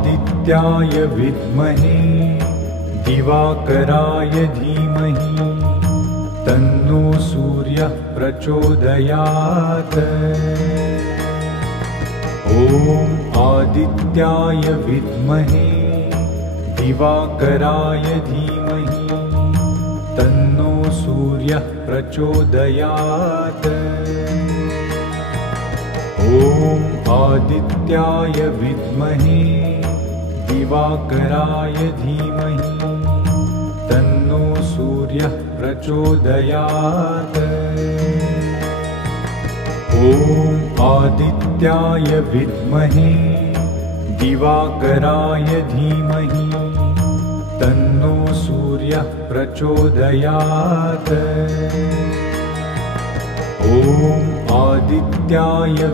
आदित्याय विद्महे दिवाकराय धीमहि तन्नो सूर्यः प्रचोदयात्। ॐ आदित्याय विद्महे दिवाकराय धीमहि तन्नो सूर्यः प्रचोदयात्। ॐ आदित्याय विद्महे दिवाकराय धीमहि तन्नो सूर्यः प्रचोदयात्। ॐ आदित्याय विद्महे दिवाकराय धीमहि तन्नो सूर्यः प्रचोदयात्। ॐ आदित्याय